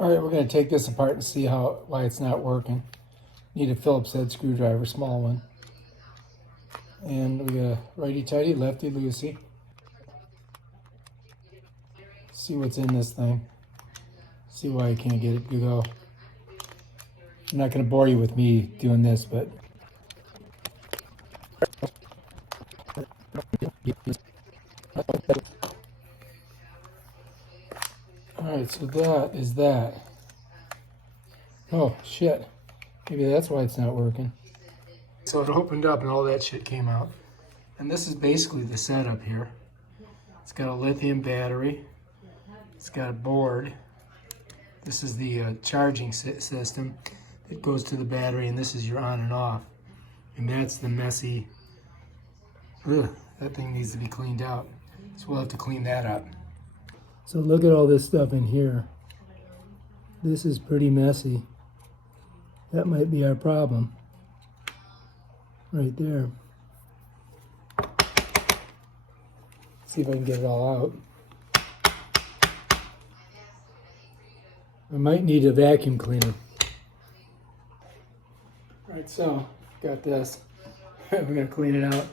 All right, we're going to take this apart and see why it's not working. Need a Phillips head screwdriver, small one. And we got a righty-tighty, lefty-loosey. See what's in this thing. See why I can't get it to go. I'm not going to bore you with me doing this, but... Alright, so that is that. Oh, shit. Maybe that's why it's not working. So it opened up and all that shit came out. And this is basically the setup here. It's got a lithium battery. It's got a board. This is the charging system that goes to the battery, and this is your on and off. And that's the messy... Ugh, that thing needs to be cleaned out. So we'll have to clean that up. So look at all this stuff in here. This is pretty messy. That might be our problem. Right there. See if I can get it all out. I might need a vacuum cleaner. Alright, so got this. We're going to clean it out.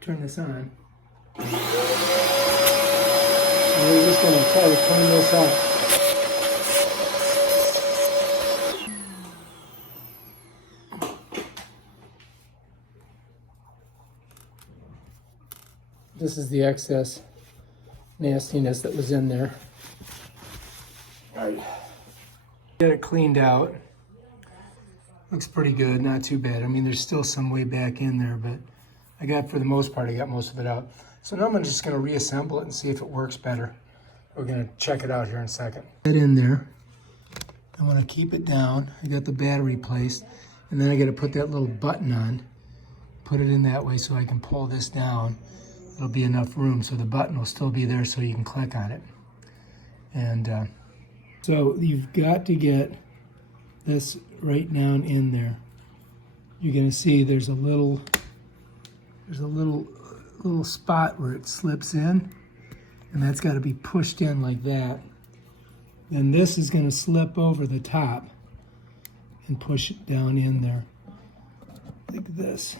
Turn this on. And we're just going to try to clean this up. This is the excess nastiness that was in there. All right. Get it cleaned out. Looks pretty good, not too bad. I mean, there's still some way back in there, but for the most part, I got most of it out. So now I'm just gonna reassemble it and see if it works better. We're gonna check it out here in a second. Get in there. I wanna keep it down. I got the battery placed, and then I gotta put that little button on. Put it in that way so I can pull this down. There'll be enough room so the button will still be there so you can click on it. And so you've got to get this right down in there. You're going to see there's a little spot where it slips in, and that's got to be pushed in like that. Then this is going to slip over the top and push it down in there like this.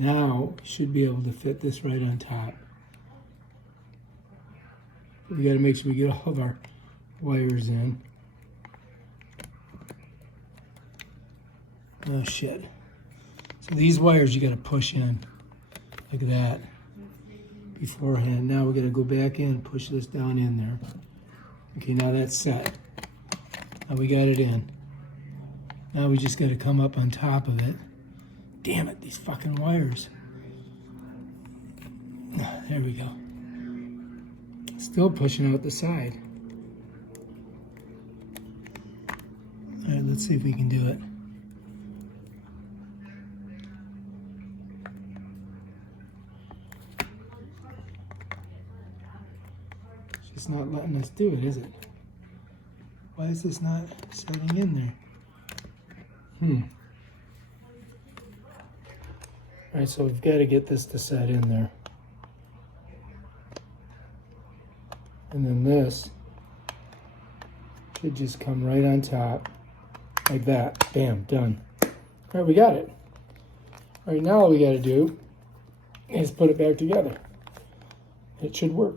Now, you should be able to fit this right on top. We got to make sure we get all of our wires in. Oh shit. So these wires you got to push in like that beforehand. Now we got to go back in and push this down in there. Okay, now that's set. Now we got it in. Now we just got to come up on top of it. Damn it, these fucking wires. There we go. Still pushing out the side. All right, let's see if we can do it. It's just not letting us do it, is it? Why is this not setting in there? All right, so we've got to get this to set in there. And then this should just come right on top, like that. Bam, done. All right, we got it. All right, now all we got to do is put it back together. It should work.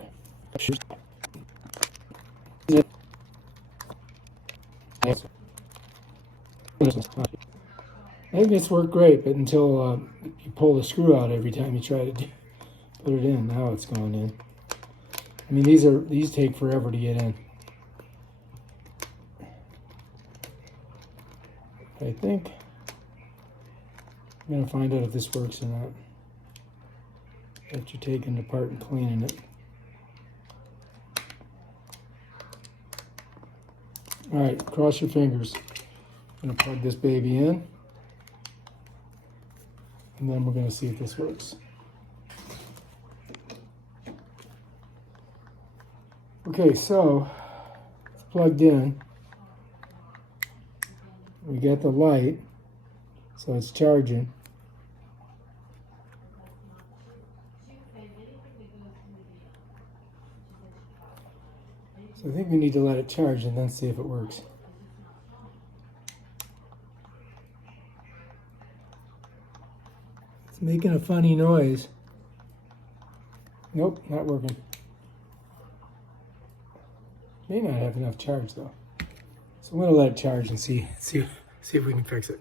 I think it's worked great, but until you pull the screw out every time you try to put it in. Now it's going in. I mean, these take forever to get in. I think I'm gonna find out if this works or not after taking it apart and cleaning it. All right, cross your fingers. I'm gonna plug this baby in. And then we're going to see if this works. Okay, so it's plugged in. We got the light, so it's charging. So I think we need to let it charge and then see if it works. It's making a funny noise. Nope, not working. May not have enough charge though. So I'm gonna let it charge and see if we can fix it.